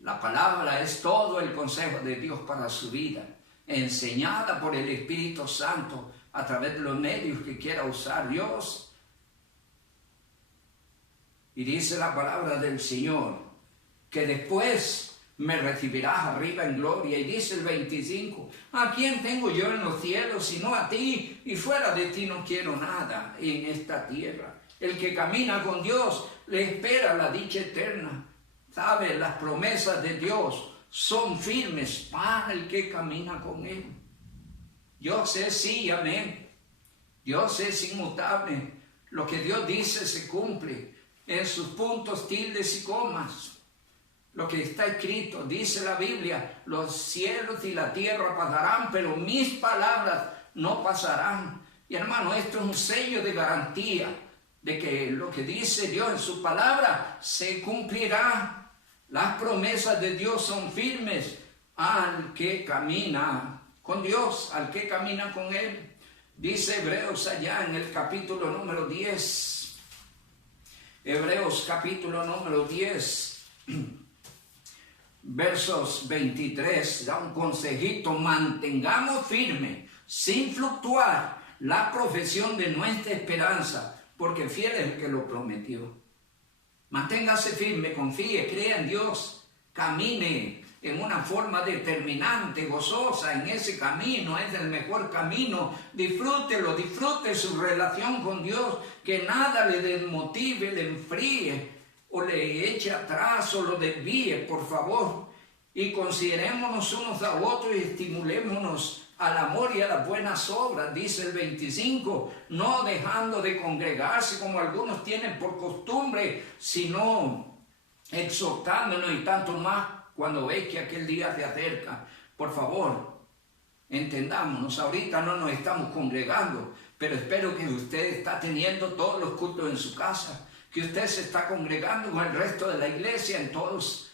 la palabra es todo el consejo de Dios para su vida, enseñada por el Espíritu Santo a través de los medios que quiera usar Dios. Y dice la palabra del Señor, que después me recibirás arriba en gloria. Y dice el 25, ¿a quién tengo yo en los cielos sino a ti? Y fuera de ti no quiero nada en esta tierra. El que camina con Dios le espera la dicha eterna. ¿Sabe? Las promesas de Dios son firmes para el que camina con Él. Dios es sí, amén. Dios es inmutable. Lo que Dios dice se cumple en sus puntos, tildes y comas. Lo que está escrito, dice la Biblia, los cielos y la tierra pasarán, pero mis palabras no pasarán. Y hermano, esto es un sello de garantía de que lo que dice Dios en su palabra se cumplirá. Las promesas de Dios son firmes al que camina con Dios, al que camina con Él. Dice Hebreos allá en el capítulo número 10, Hebreos capítulo número 10, versos 23, da un consejito: mantengamos firme, sin fluctuar, la profesión de nuestra esperanza, porque fiel es el que lo prometió. Manténgase firme, confíe, crea en Dios, camine en una forma determinante, gozosa en ese camino, es el mejor camino. Disfrútelo, disfrute su relación con Dios, que nada le desmotive, le enfríe o le eche atrás o lo desvíe, por favor. Y considerémonos unos a otros y estimulémonos al amor y a las buenas obras, dice el 25, no dejando de congregarse como algunos tienen por costumbre, sino exhortándonos, y tanto más cuando veis que aquel día se acerca. Por favor, entendámonos, ahorita no nos estamos congregando, pero espero que usted está teniendo todos los cultos en su casa, que usted se está congregando con el resto de la iglesia, en todos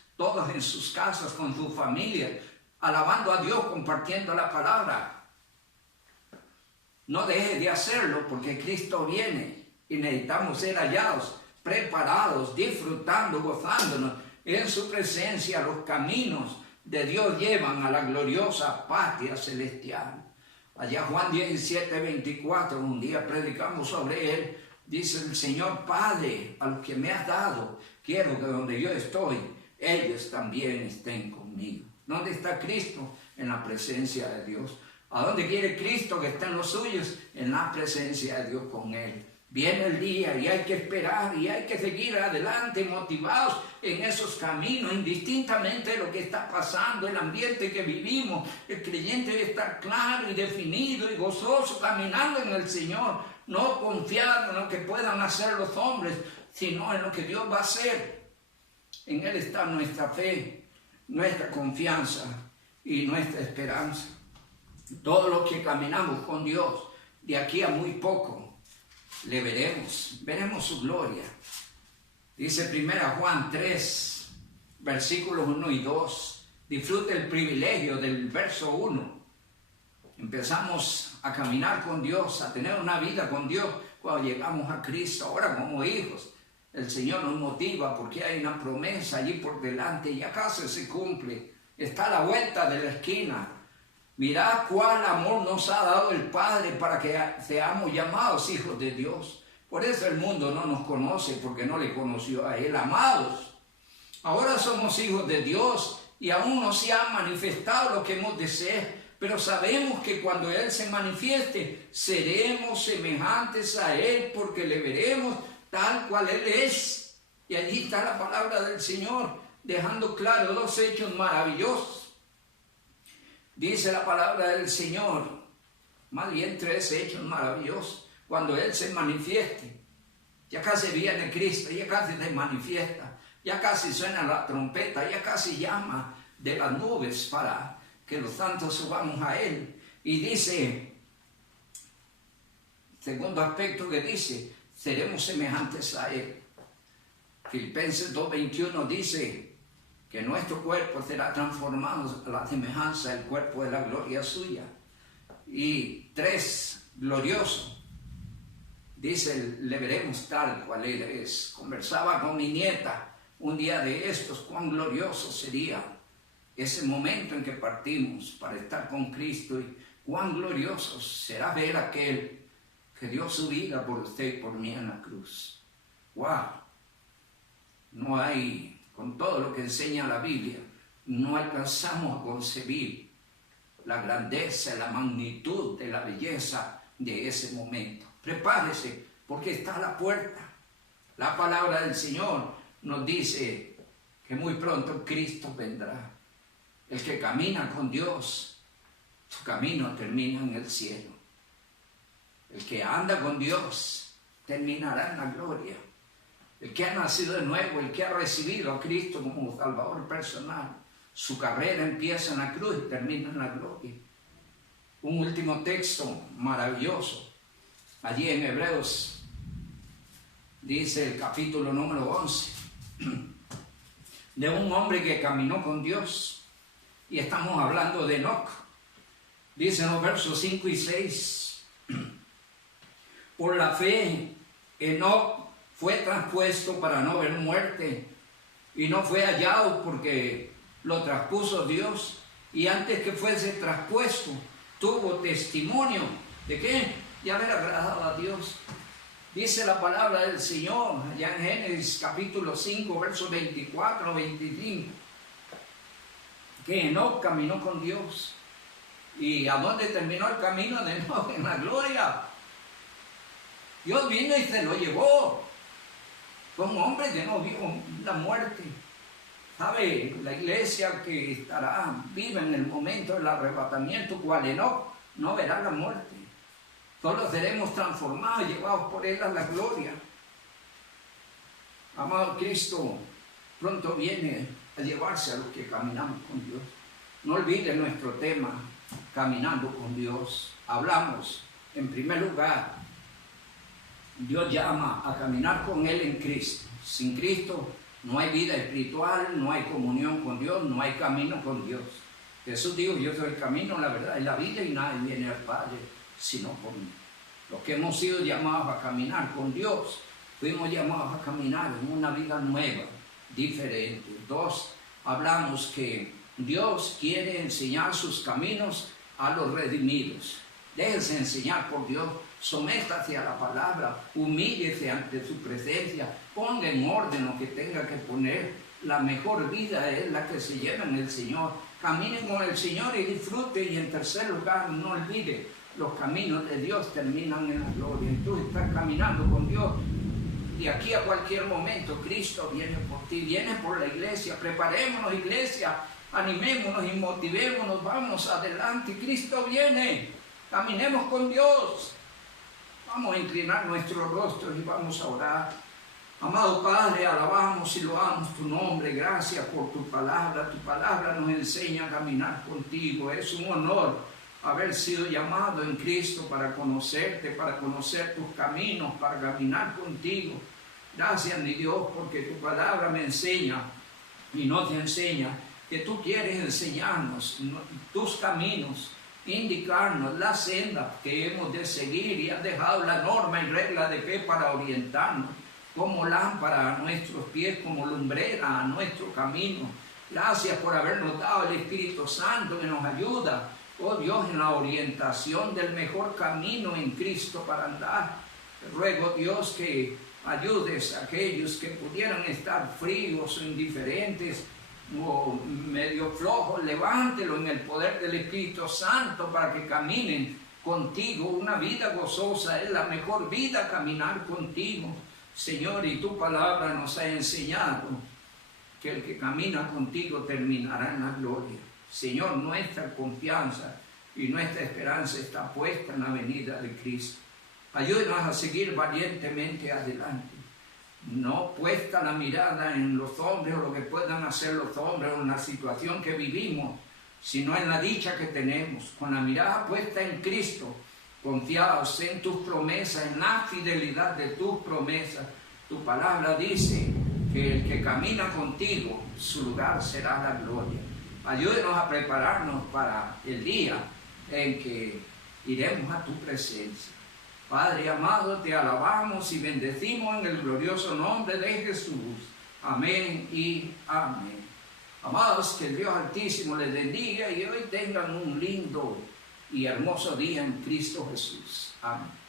en sus casas, con su familia, alabando a Dios, compartiendo la palabra. No deje de hacerlo, porque Cristo viene y necesitamos ser hallados, preparados, disfrutando, gozándonos en su presencia. Los caminos de Dios llevan a la gloriosa patria celestial. Allá Juan 17, 24, un día predicamos sobre él. Dice el Señor: Padre, a los que me has dado, quiero que donde yo estoy, ellos también estén conmigo. ¿Dónde está Cristo? En la presencia de Dios. ¿A dónde quiere Cristo que estén los suyos? En la presencia de Dios con Él. Viene el día y hay que esperar y hay que seguir adelante, motivados en esos caminos, indistintamente de lo que está pasando, el ambiente que vivimos. El creyente debe estar claro y definido y gozoso, caminando en el Señor, no confiado en lo que puedan hacer los hombres, sino en lo que Dios va a hacer. En Él está nuestra fe, nuestra confianza y nuestra esperanza. Todos los que caminamos con Dios, de aquí a muy poco, le veremos su gloria. Dice 1 Juan 3, versículos 1 y 2. Disfrute el privilegio del verso 1. Empezamos a caminar con Dios, a tener una vida con Dios cuando llegamos a Cristo. Ahora, como hijos, el Señor nos motiva porque hay una promesa allí por delante y acaso se cumple. Está a la vuelta de la esquina. Mirad cuál amor nos ha dado el Padre para que seamos llamados hijos de Dios. Por eso el mundo no nos conoce, porque no le conoció a Él. Amados, Ahora somos hijos de Dios y aún no se ha manifestado lo que hemos de ser, pero sabemos que cuando Él se manifieste, seremos semejantes a Él porque le veremos tal cual Él es. Y allí está la palabra del Señor, dejando claro dos hechos maravillosos. Dice la palabra del Señor, más bien tres hechos maravillosos, cuando Él se manifieste. Ya casi viene Cristo, ya casi se manifiesta, ya casi suena la trompeta, ya casi llama de las nubes para que los santos subamos a Él. Y dice, segundo aspecto que dice, seremos semejantes a Él. Filipenses 2:21 dice que nuestro cuerpo será transformado a la semejanza del cuerpo de la gloria suya. Y 3, glorioso. Dice, le veremos tal cual Él es. Conversaba con mi nieta un día de estos, cuán glorioso sería ese momento en que partimos para estar con Cristo, y cuán glorioso será ver a aquel que dio su vida por usted y por mí en la cruz. ¡Wow! No hay, con todo lo que enseña la Biblia, no alcanzamos a concebir la grandeza, la magnitud de la belleza de ese momento. Prepárese, porque está a la puerta. La palabra del Señor nos dice que muy pronto Cristo vendrá. El que camina con Dios, su camino termina en el cielo. El que anda con Dios terminará en la gloria. El que ha nacido de nuevo, el que ha recibido a Cristo como Salvador personal, su carrera empieza en la cruz y termina en la gloria. Un último texto maravilloso. Allí en Hebreos dice el capítulo número 11 de un hombre que caminó con Dios, y estamos hablando de Enoc. Dicen los versos 5 y 6, por la fe Enoc fue traspuesto para no ver muerte, y no fue hallado porque lo traspuso Dios, y antes que fuese traspuesto tuvo testimonio de ¿qué? De haber agradado a Dios. Dice la palabra del Señor allá en Génesis capítulo 5 versos 24, 25, que Enoc caminó con Dios. ¿Y a dónde terminó el camino de Enoc? En la gloria. Dios vino y se lo llevó. Fue un hombre que no vio la muerte. ¿Sabe? La iglesia que estará viva en el momento del arrebatamiento, cual Enoc, no verá la muerte. Solo seremos transformados, llevados por Él a la gloria. Amado, Cristo pronto viene a llevarse a los que caminamos con Dios. No olvide nuestro tema, caminando con Dios. Hablamos, en primer lugar, Dios llama a caminar con Él en Cristo. Sin Cristo no hay vida espiritual, no hay comunión con Dios, no hay camino con Dios. Jesús dijo, yo soy el camino, la verdad y la vida, y nadie viene al Padre sino por mí. Los que hemos sido llamados a caminar con Dios, fuimos llamados a caminar en una vida nueva, diferente. 2, hablamos que Dios quiere enseñar sus caminos a los redimidos. Déjese enseñar por Dios, sométase a la palabra, humíllese ante su presencia, ponga en orden lo que tenga que poner. La mejor vida es la que se lleva en el Señor. Camine con el Señor y disfrute. Y en tercer lugar, no olvide, los caminos de Dios terminan en la gloria. Y tú estás caminando con Dios. Y aquí a cualquier momento Cristo viene por ti, viene por la iglesia. Preparémonos, iglesia, animémonos y motivémonos, vamos adelante. Cristo viene, caminemos con Dios. Vamos a inclinar nuestros rostros y vamos a orar. Amado Padre, alabamos y loamos tu nombre. Gracias por tu palabra. Tu palabra nos enseña a caminar contigo. Es un honor haber sido llamado en Cristo para conocerte, para conocer tus caminos, para caminar contigo. Gracias, mi Dios, porque tu palabra me enseña y nos enseña que tú quieres enseñarnos tus caminos, indicarnos la senda que hemos de seguir, y has dejado la norma y regla de fe para orientarnos, como lámpara a nuestros pies, como lumbrera a nuestro camino. Gracias por habernos dado el Espíritu Santo que nos ayuda, oh Dios, en la orientación del mejor camino en Cristo para andar. Te ruego, Dios, que ayudes a aquellos que pudieran estar fríos o indiferentes o medio flojos, levántelo en el poder del Espíritu Santo para que caminen contigo. Una vida gozosa es la mejor vida, caminar contigo, Señor, y tu palabra nos ha enseñado que el que camina contigo terminará en la gloria. Señor, nuestra confianza y nuestra esperanza está puesta en la venida de Cristo. Ayúdenos a seguir valientemente adelante, no puesta la mirada en los hombres o lo que puedan hacer los hombres o en la situación que vivimos, sino en la dicha que tenemos, con la mirada puesta en Cristo, confiados en tus promesas, en la fidelidad de tus promesas. Tu palabra dice que el que camina contigo, su lugar será la gloria. Ayúdenos a prepararnos para el día en que iremos a tu presencia. Padre amado, te alabamos y bendecimos en el glorioso nombre de Jesús. Amén y amén. Amados, que el Dios Altísimo les bendiga y hoy tengan un lindo y hermoso día en Cristo Jesús. Amén.